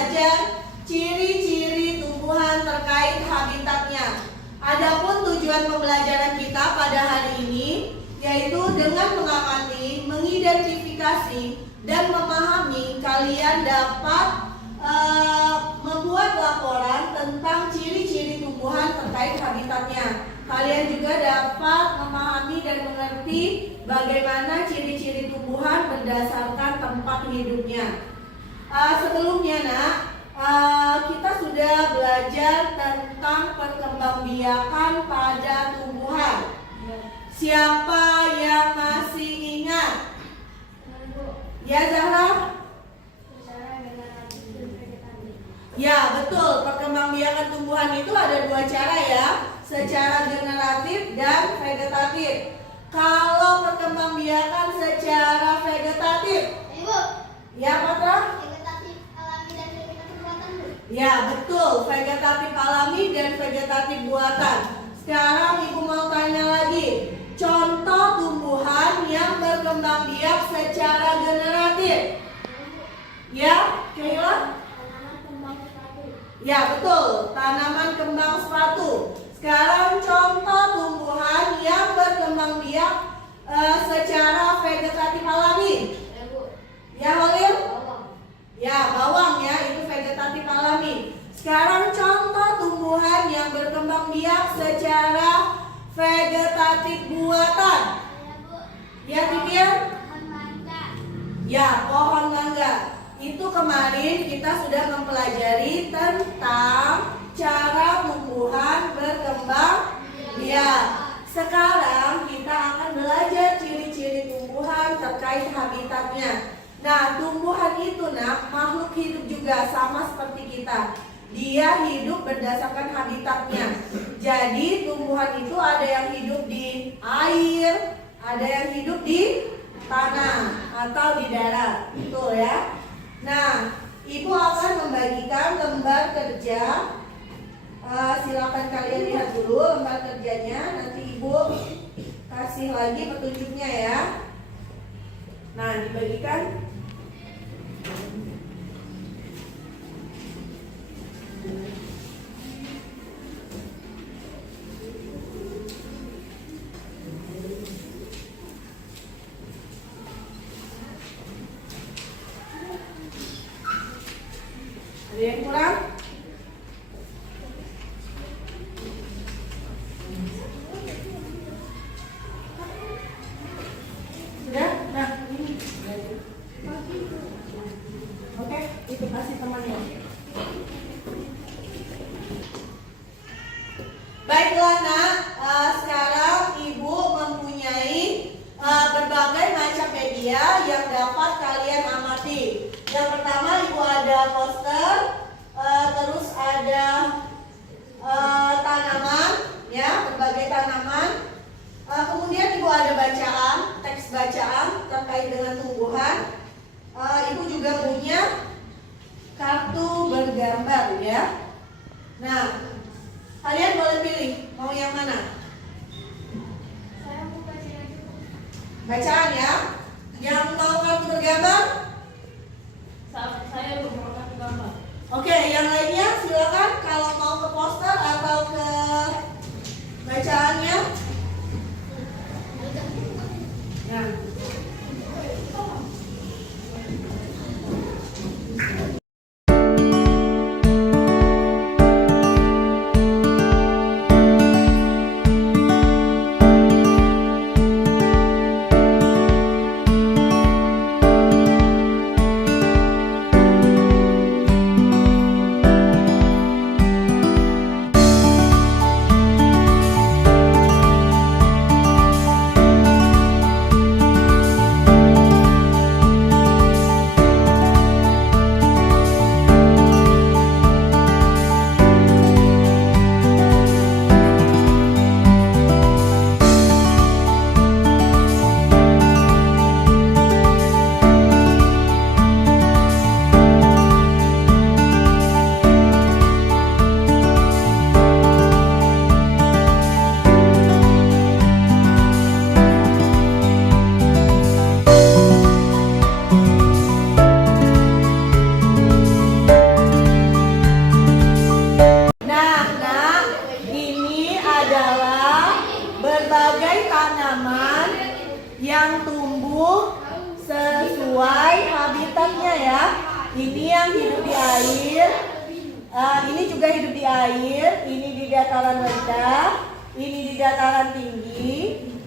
belajar ciri-ciri tumbuhan terkait habitatnya. Adapun tujuan pembelajaran kita pada hari ini yaitu dengan mengamati, mengidentifikasi, dan memahami, kalian dapat membuat laporan tentang ciri-ciri tumbuhan terkait habitatnya. Kalian juga dapat memahami dan mengerti bagaimana ciri-ciri tumbuhan berdasarkan tempat hidupnya. Sebelumnya nak, kita sudah belajar tentang perkembangbiakan pada tumbuhan. Siapa yang masih ingat? Ya Zahra? Ya betul, perkembangbiakan tumbuhan itu ada dua cara ya, secara generatif dan vegetatif. Kalau perkembangbiakan secara vegetatif, ya Patra? Vegetatif alami dan vegetatif buatan. Ya betul, vegetatif alami dan vegetatif buatan. Sekarang Ibu mau tanya lagi, contoh tumbuhan yang berkembang biak secara generatif. Ya, Kayla? Tanaman kembang sepatu. Ya betul, tanaman kembang sepatu. Sekarang contoh tumbuhan yang berkembang biak secara vegetatif alami. Ya Holil? Bawang. Ya bawang ya, itu vegetatif alami. Sekarang contoh tumbuhan yang berkembang biak secara vegetatif buatan. Ya Titir? Pohon mangga. Ya pohon mangga. Itu kemarin kita sudah mempelajari tentang cara tumbuhan berkembang biak. Sekarang kita akan belajar ciri-ciri tumbuhan terkait habitatnya. Nah, tumbuhan itu makhluk hidup juga sama seperti kita. Dia hidup berdasarkan habitatnya. Jadi tumbuhan itu ada yang hidup di air, ada yang hidup di tanah atau di darat. Betul ya? Nah, Ibu akan membagikan lembar kerja. Silakan kalian lihat dulu lembar kerjanya. Nanti Ibu kasih lagi petunjuknya ya. Nah, dibagikan. Ada yang kurang? Sudah? Nah, ini. Oke, itu kasih temannya. Baiklah nak, sekarang Ibu mempunyai berbagai macam media yang dapat kalian amati. Yang pertama Ibu ada poster, terus ada tanaman, ya berbagai tanaman. Kemudian Ibu ada bacaan, teks bacaan terkait dengan tumbuhan. Ibu juga punya kartu bergambar ya. Nah, kalian boleh pilih mau yang mana? Saya mau bacaan. Bacaan ya. Yang mau kartu bergambar? Saya mau kartu gambar. Oke, yang lainnya silakan kalau mau ke poster atau ke bacaannya. Nah. yang tumbuh sesuai habitatnya ya. Ini yang hidup di air, ini juga hidup di air, ini di dataran rendah, ini di dataran tinggi,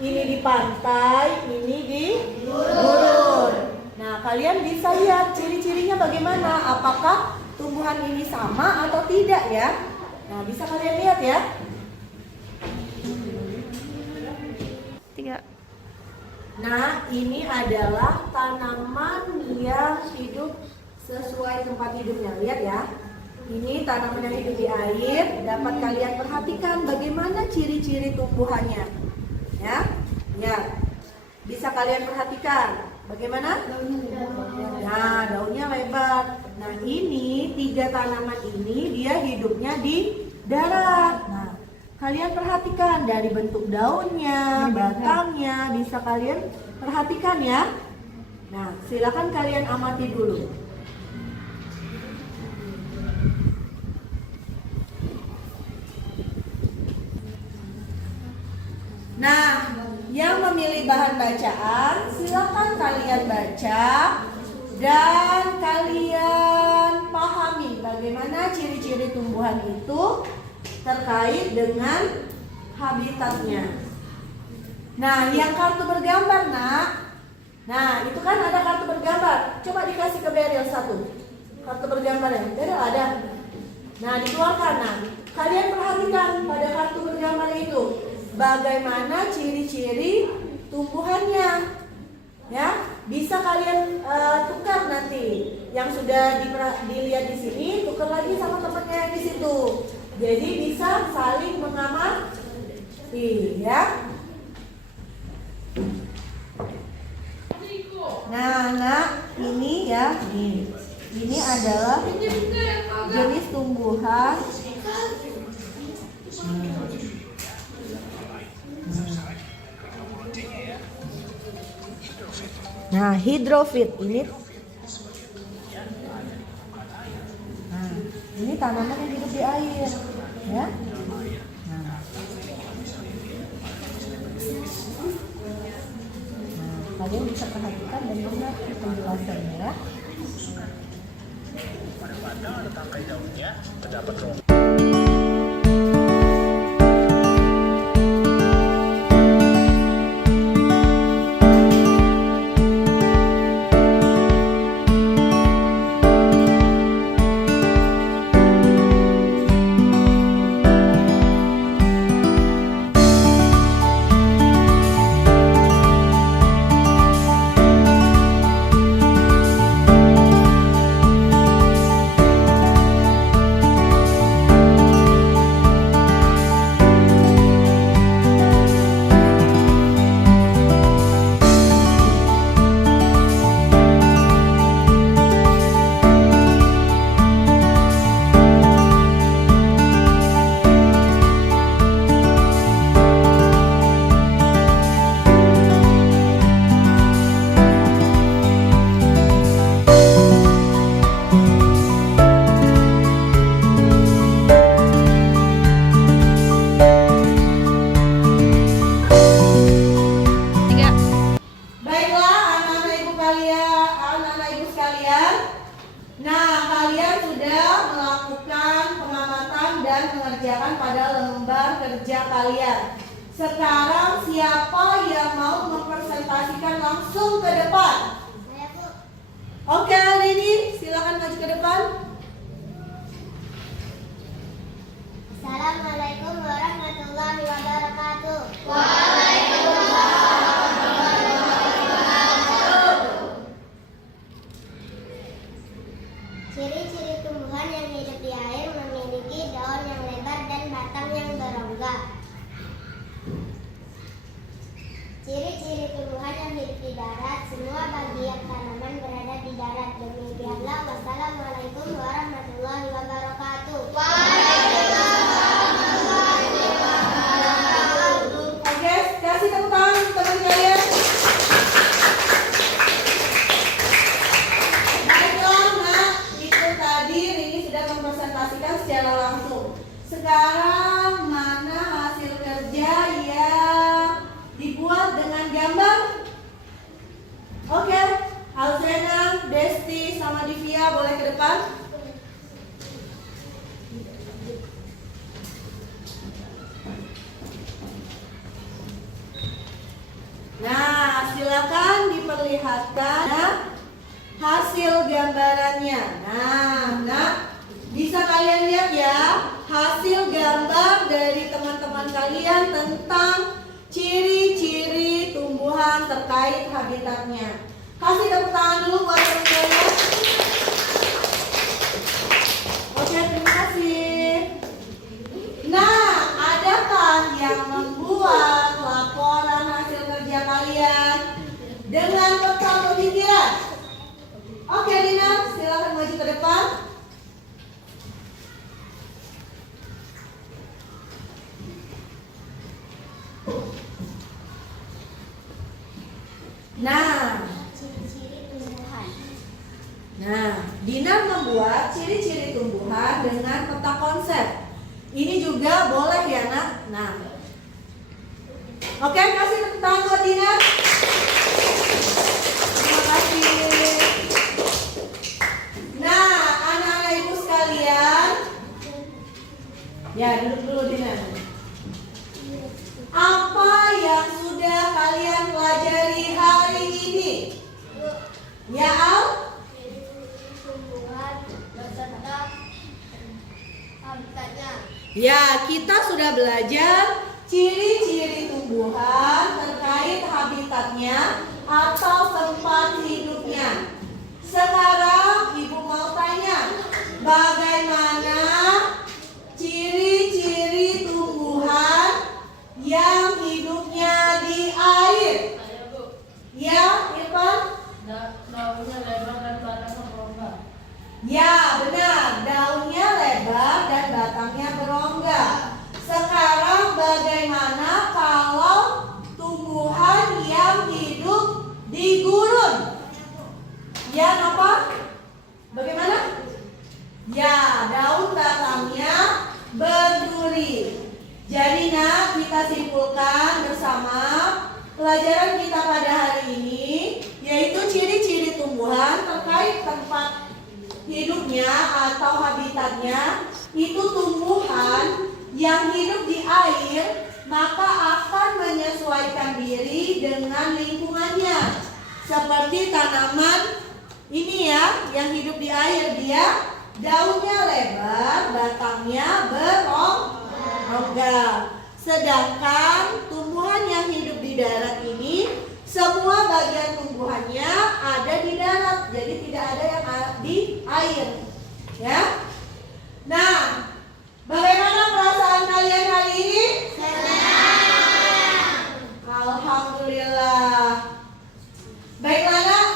ini di pantai, ini di gurun. Nah, kalian bisa lihat ciri-cirinya bagaimana, apakah tumbuhan ini sama atau tidak ya. Nah, bisa kalian lihat ya. 3. Nah, ini adalah tanaman yang hidup sesuai tempat hidupnya. Lihat ya. Ini tanaman yang hidup di air. Dapat kalian perhatikan bagaimana ciri-ciri tumbuhannya. Ya. Ya. Bisa kalian perhatikan. Bagaimana? Nah, daunnya lebar. Nah, ini 3 tanaman ini dia hidupnya di darat. Nah, kalian perhatikan dari bentuk daunnya, batangnya, bisa kalian perhatikan ya. Nah, silakan kalian amati dulu. Nah, yang memilih bahan bacaan, silakan kalian baca dan kalian pahami bagaimana ciri-ciri tumbuhan itu terkait dengan habitatnya. Nah, yang kartu bergambar, nak. Nah, itu kan ada kartu bergambar. Coba dikasih ke Beryl 1. Kartu bergambar ya. Beryl ada. Nah, dikeluarkan. Nah, kalian perhatikan pada kartu bergambar itu bagaimana ciri-ciri tumbuhannya. Ya, bisa kalian tukar nanti. Yang sudah dilihat di sini, tukar lagi sama temannya yang di situ. Jadi bisa saling mengamati, ya. Nah, ini ya, ini adalah jenis tumbuhan. Nah, hidrofit ini. Nah, ini tanaman yang hidup di air, ya. Nah, kalian bisa perhatikan dan mengerti penjelasannya ya. Pada ada tangkai daunnya, terdapat mengerjakan pada lembar kerja kalian. Sekarang siapa yang mau mempresentasikan langsung ke depan? Saya, Bu. Oke, Lini, silakan maju ke depan. Assalamualaikum warahmatullahi wabarakatuh. Ciri-ciri tumbuhan yang hidup di air memiliki daun yang lebar dan batang yang berongga. Ciri-ciri tumbuhan yang hidup di darat, semua bagian tanaman berada di darat. Demikianlah, wassalamualaikum warahmatullahi wabarakatuh. Oke, kasih tepuk tangan teman kalian. Baiklah, Nak, itu tadi Rini sudah mempresentasikan secara langsung. Sekarang mana hasil kerja yang dibuat dengan gambar? Desti sama Divya boleh ke depan. Nah, silakan diperlihatkan hasil gambarannya. Nah, bisa kalian lihat ya hasil gambar dari teman-teman kalian tentang ciri-ciri tumbuhan terkait habitatnya. Kasih tepuk tangan dulu buat teman-teman. Oke, terima kasih. Nah, adakah yang membuat laporan hasil kerja kalian dengan peta pemikiran? Oke, Dina, silakan maju ke depan. Nah, Ciri-ciri tumbuhan. Dina membuat ciri-ciri tumbuhan dengan peta konsep. Ini juga boleh ya, Nak? Nah, oke, kasih tepuk tangan buat Dina. Terima kasih. Nah, anak-anak ibu sekalian, ya duduk dulu Dina. Apa yang sudah kalian pelajari hari ini? Ya, Al? Tumbuhan beserta habitatnya. Ya, kita sudah belajar ciri-ciri tumbuhan terkait habitatnya atau tempat hidupnya. Sekarang Ibu mau tanya, bagaimana ciri-ciri tumbuhan yang hidupnya di air? Ya, Irfan? Daunnya lebar dan batangnya berongga. Ya, benar. Daunnya lebar dan batangnya berongga. Sekarang bagaimana kalau tumbuhan yang hidup di gurun? Ya, apa? Bagaimana? Ya, daun batangnya berduri. Jadi, Nak, kita simpulkan bersama pelajaran kita pada hari ini, yaitu ciri-ciri tumbuhan terkait tempat hidupnya atau habitatnya. Itu tumbuhan yang hidup di air, maka akan menyesuaikan diri dengan lingkungannya. Seperti tanaman ini ya, yang hidup di air, dia daunnya lebar, batangnya berongga. Sedangkan tumbuhan yang hidup di darat ini, semua bagian tumbuhannya ada di darat, jadi tidak ada yang di air. Ya. Nah, bagaimana perasaan kalian hari ini? Senang. Alhamdulillah. Baiklah, Nak,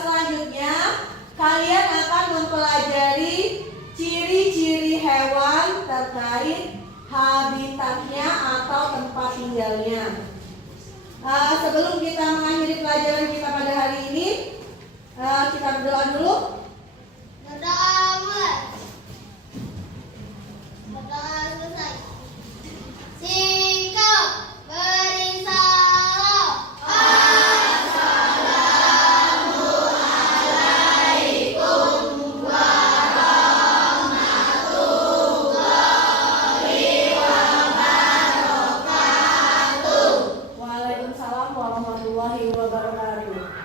selanjutnya kalian akan mempelajari ciri-ciri hewan terkait habitatnya atau tempat tinggalnya. Sebelum kita mengakhiri pelajaran kita pada hari ini, kita berdoa dulu. Berdoa selesai. Sikap beri salam. Waalaikumsalam warahmatullahi wabarakatuh.